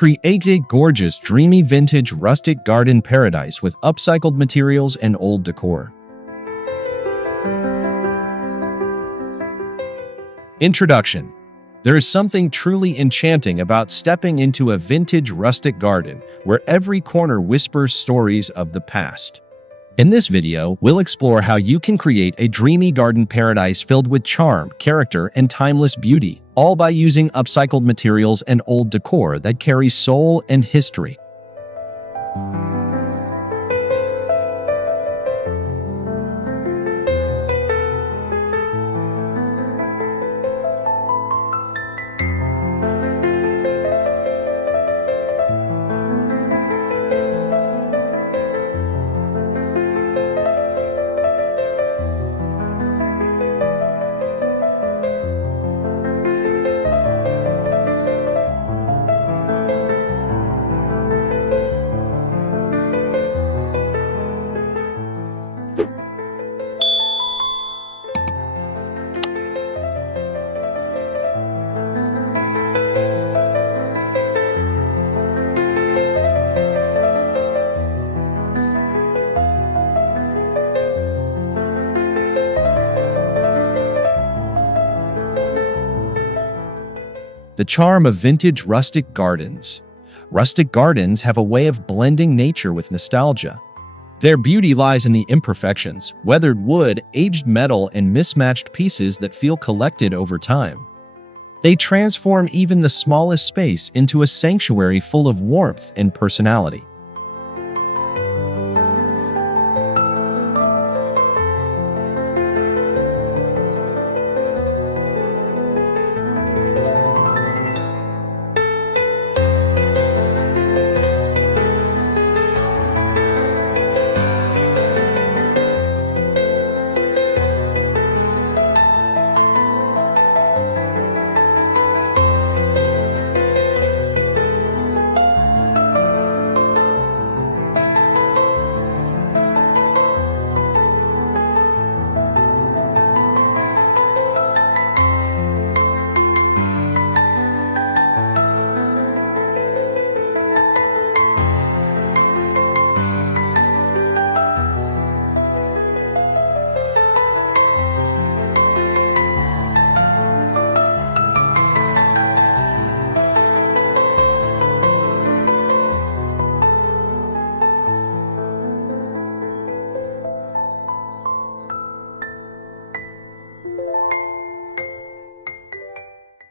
Create a gorgeous, dreamy vintage rustic garden paradise with upcycled materials and old decor. Introduction. There is something truly enchanting about stepping into a vintage rustic garden where every corner whispers stories of the past. In this video, we'll explore how you can create a dreamy garden paradise filled with charm, character, and timeless beauty, all by using upcycled materials and old decor that carry soul and history. The charm of vintage rustic gardens. Rustic gardens have a way of blending nature with nostalgia. Their beauty lies in the imperfections, weathered wood, aged metal, and mismatched pieces that feel collected over time. They transform even the smallest space into a sanctuary full of warmth and personality.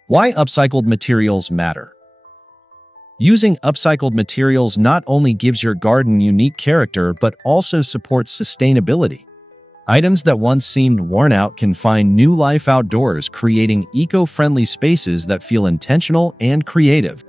Why upcycled materials matter. Using upcycled materials not only gives your garden unique character but also supports sustainability. Items that once seemed worn out can find new life outdoors, creating eco-friendly spaces that feel intentional and creative.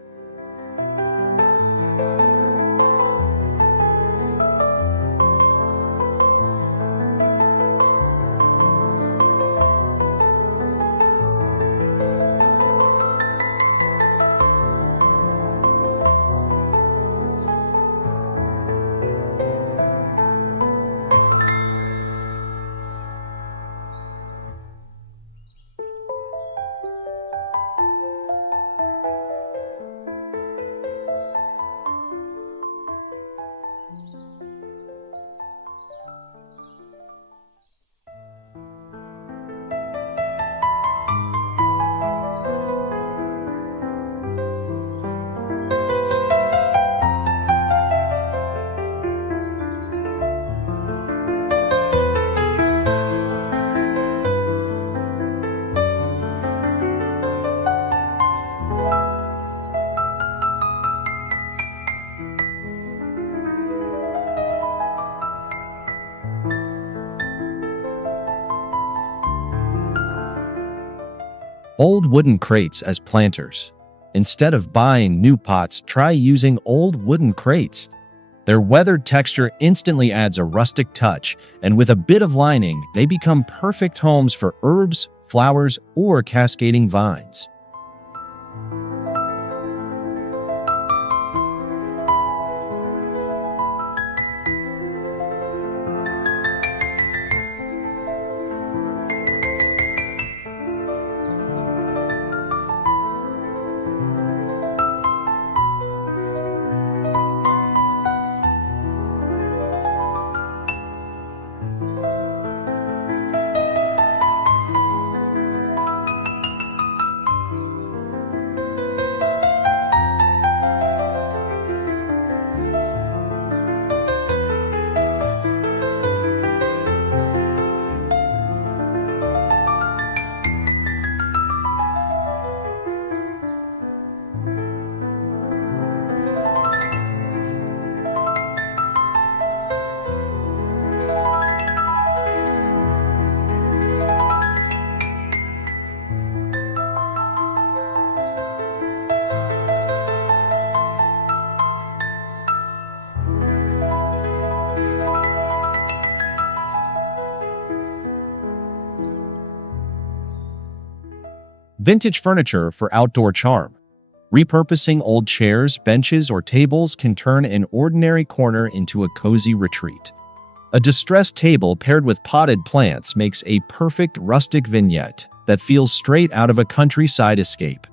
Old wooden crates as planters. Instead of buying new pots, try using old wooden crates. Their weathered texture instantly adds a rustic touch, and with a bit of lining, they become perfect homes for herbs, flowers, or cascading vines. Vintage furniture for outdoor charm. Repurposing old chairs, benches, or tables can turn an ordinary corner into a cozy retreat. A distressed table paired with potted plants makes a perfect rustic vignette that feels straight out of a countryside escape.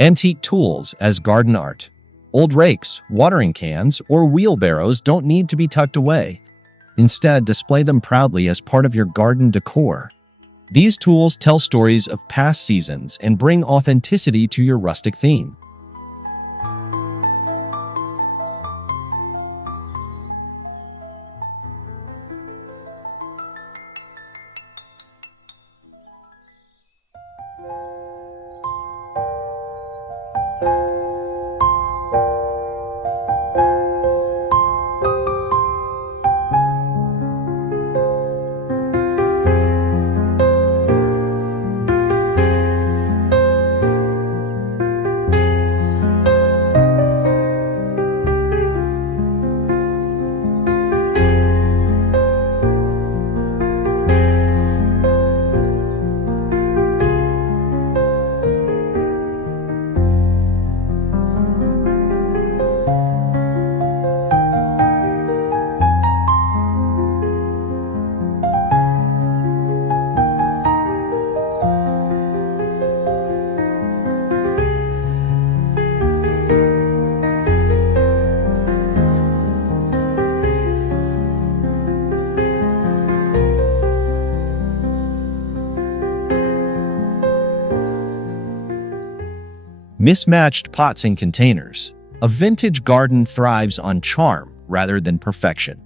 Antique tools as garden art. Old rakes, watering cans, or wheelbarrows don't need to be tucked away. Instead, display them proudly as part of your garden decor. These tools tell stories of past seasons and bring authenticity to your rustic theme. Mismatched pots and containers. A vintage garden thrives on charm rather than perfection.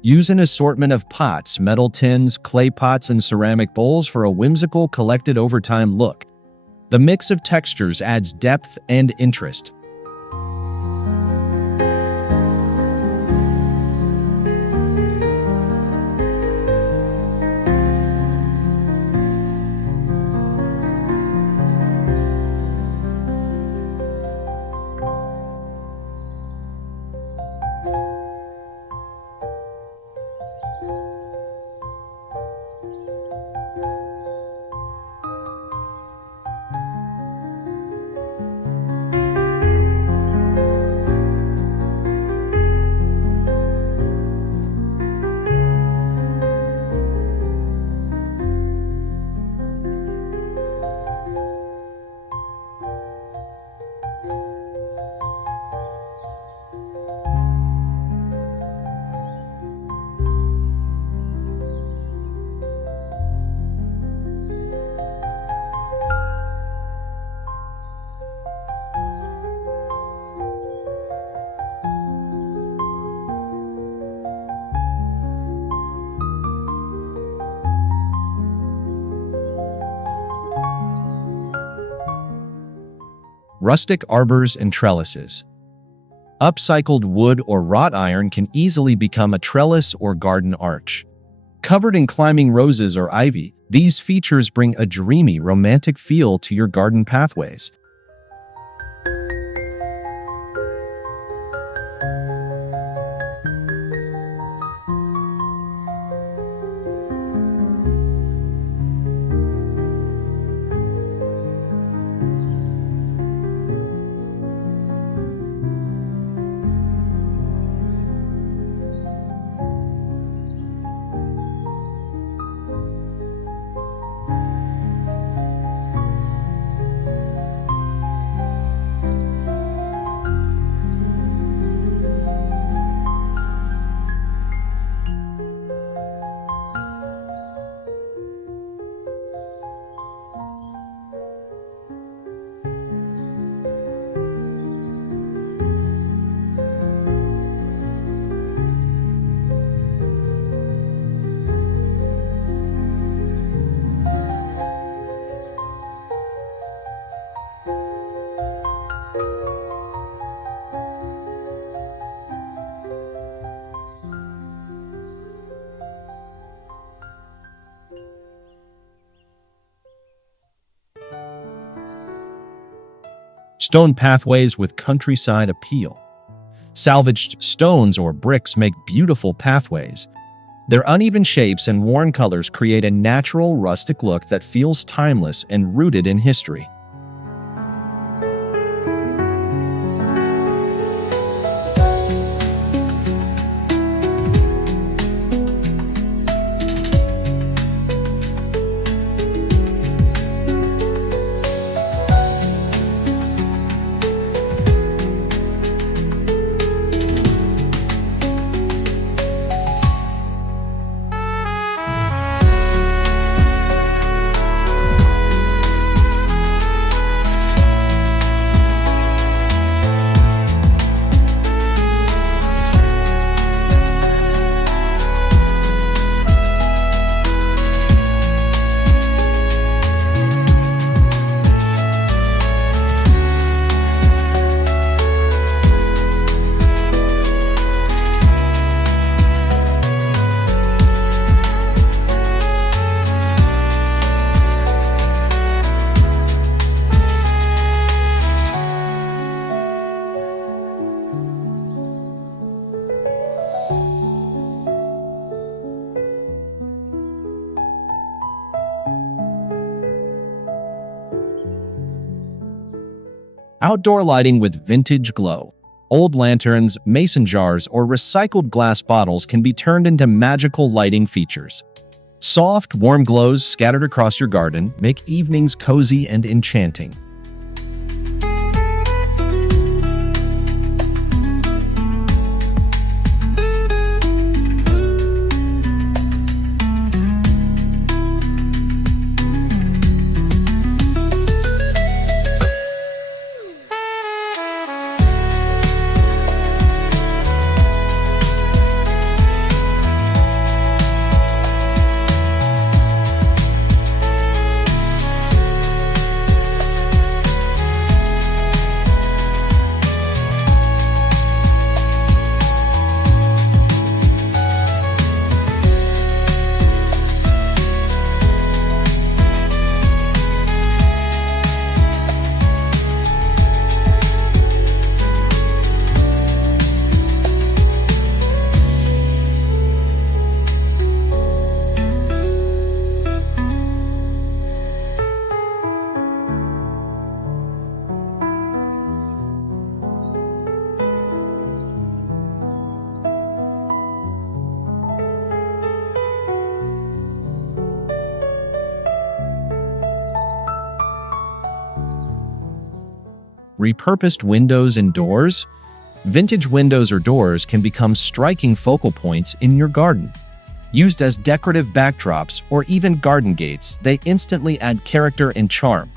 Use an assortment of pots, metal tins, clay pots, and ceramic bowls for a whimsical, collected over time look. The mix of textures adds depth and interest. Rustic arbors and trellises. Upcycled wood or wrought iron can easily become a trellis or garden arch. Covered in climbing roses or ivy, these features bring a dreamy, romantic feel to your garden pathways. Stone pathways with countryside appeal. Salvaged stones or bricks make beautiful pathways. Their uneven shapes and worn colors create a natural rustic look that feels timeless and rooted in history. Outdoor lighting with vintage glow. Old lanterns, mason jars, or recycled glass bottles can be turned into magical lighting features. Soft, warm glows scattered across your garden make evenings cozy and enchanting. Repurposed windows and doors. Vintage windows or doors can become striking focal points in your garden. Used as decorative backdrops or even garden gates, they instantly add character and charm.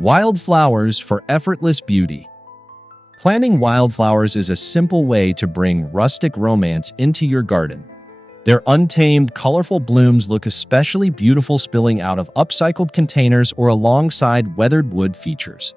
Wildflowers for effortless beauty. Planting wildflowers is a simple way to bring rustic romance into your garden. Their untamed, colorful blooms look especially beautiful spilling out of upcycled containers or alongside weathered wood features.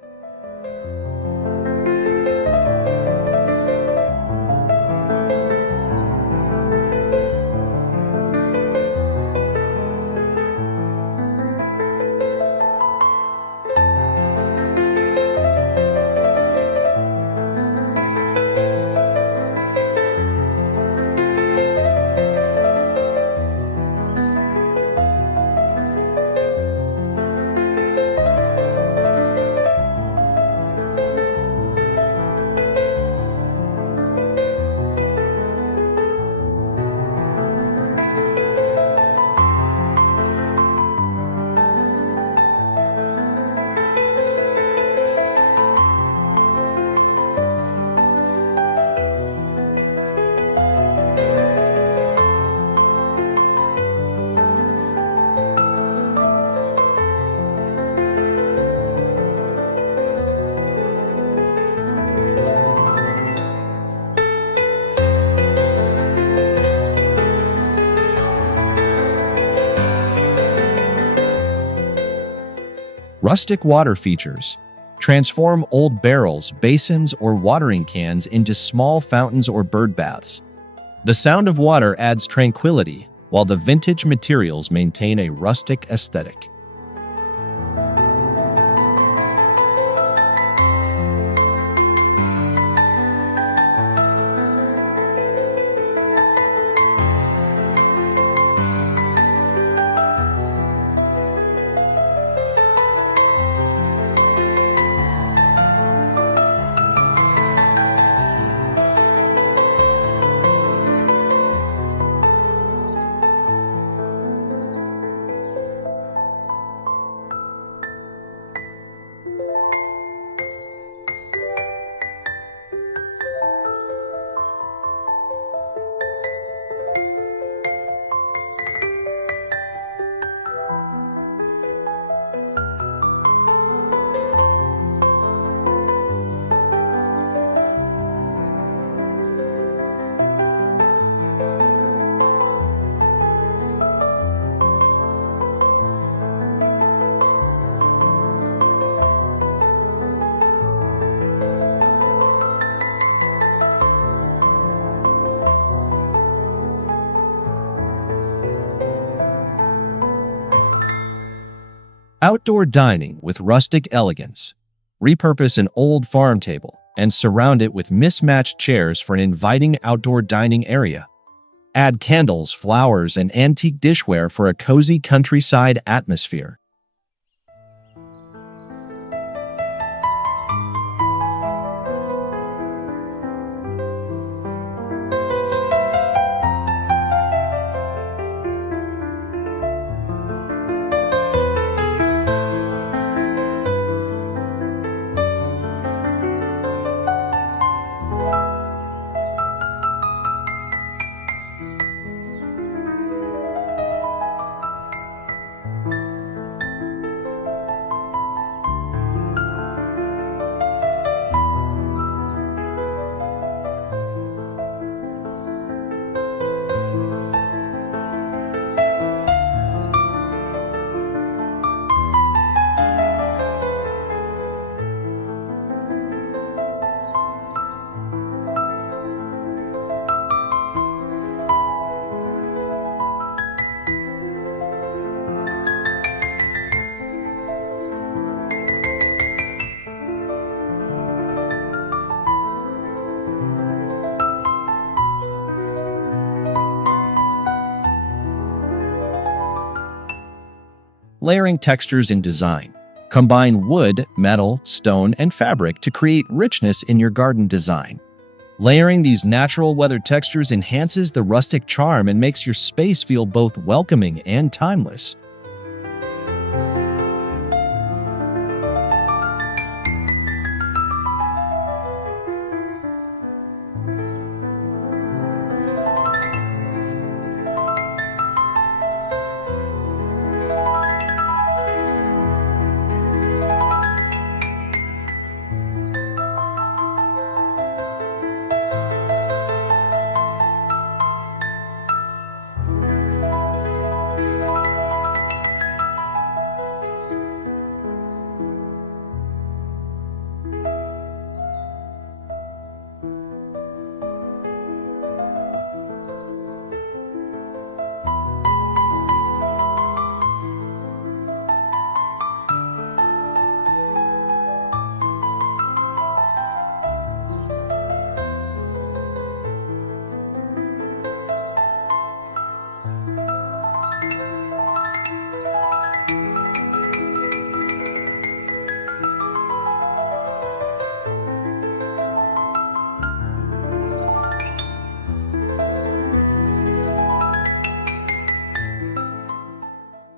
Rustic water features. Transform old barrels, basins, or watering cans into small fountains or bird baths. The sound of water adds tranquility, while the vintage materials maintain a rustic aesthetic. Outdoor dining with rustic elegance. Repurpose an old farm table and surround it with mismatched chairs for an inviting outdoor dining area. Add candles, flowers, and antique dishware for a cozy countryside atmosphere. Layering textures in design. Combine wood, metal, stone, and fabric to create richness in your garden design. Layering these natural weather textures enhances the rustic charm and makes your space feel both welcoming and timeless.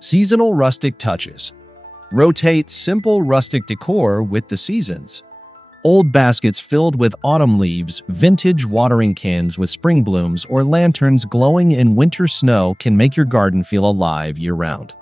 Seasonal rustic touches. Rotate simple rustic decor with the seasons. Old baskets filled with autumn leaves, vintage watering cans with spring blooms, or lanterns glowing in winter snow can make your garden feel alive year-round.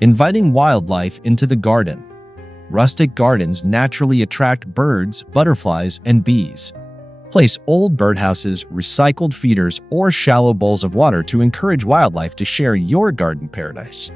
Inviting wildlife into the garden. Rustic gardens naturally attract birds, butterflies, and bees. Place old birdhouses, recycled feeders, or shallow bowls of water to encourage wildlife to share your garden paradise.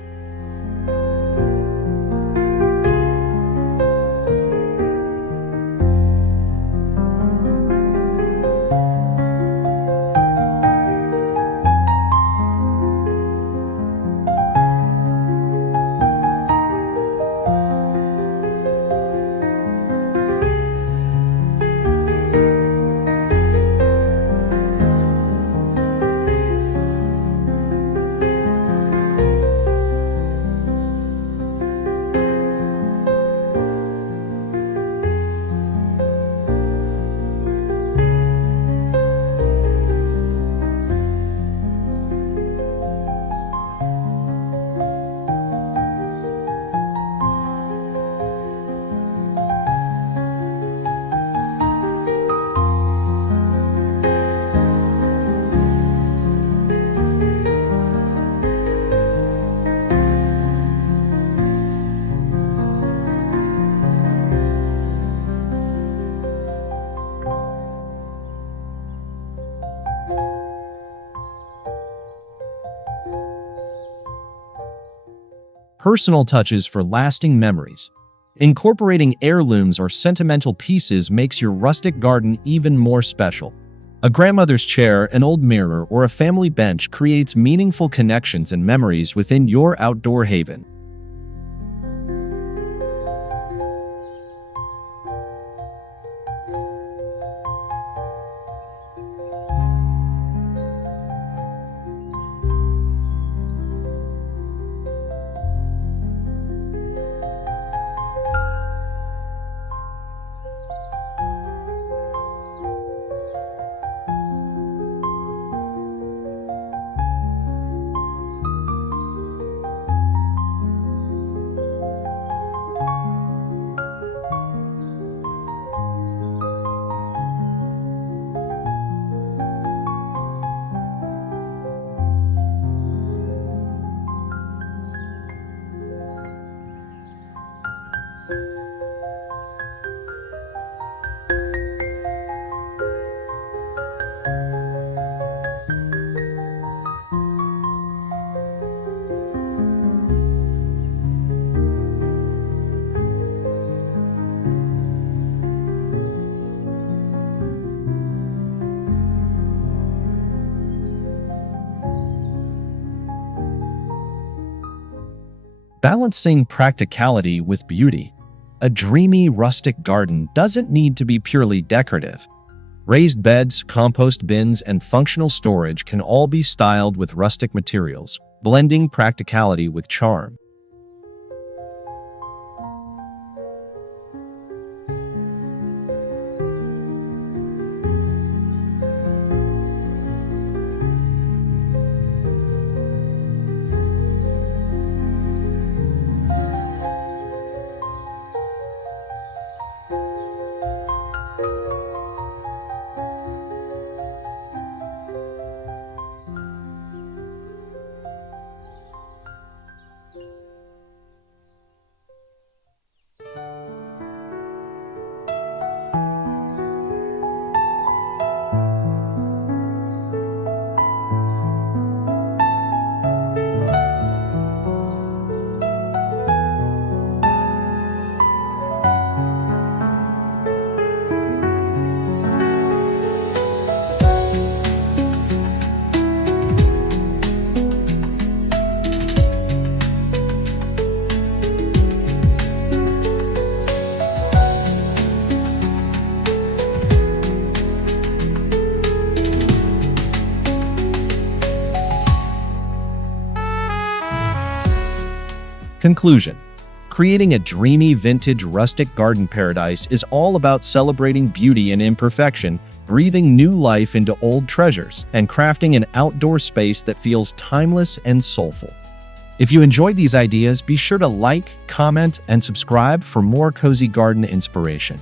Personal touches for lasting memories. Incorporating heirlooms or sentimental pieces makes your rustic garden even more special. A grandmother's chair, an old mirror, or a family bench creates meaningful connections and memories within your outdoor haven. Balancing practicality with beauty. A dreamy rustic garden doesn't need to be purely decorative. Raised beds, compost bins, and functional storage can all be styled with rustic materials, blending practicality with charm. Conclusion. Creating a dreamy vintage rustic garden paradise is all about celebrating beauty and imperfection, breathing new life into old treasures, and crafting an outdoor space that feels timeless and soulful. If you enjoyed these ideas, be sure to like, comment, and subscribe for more cozy garden inspiration.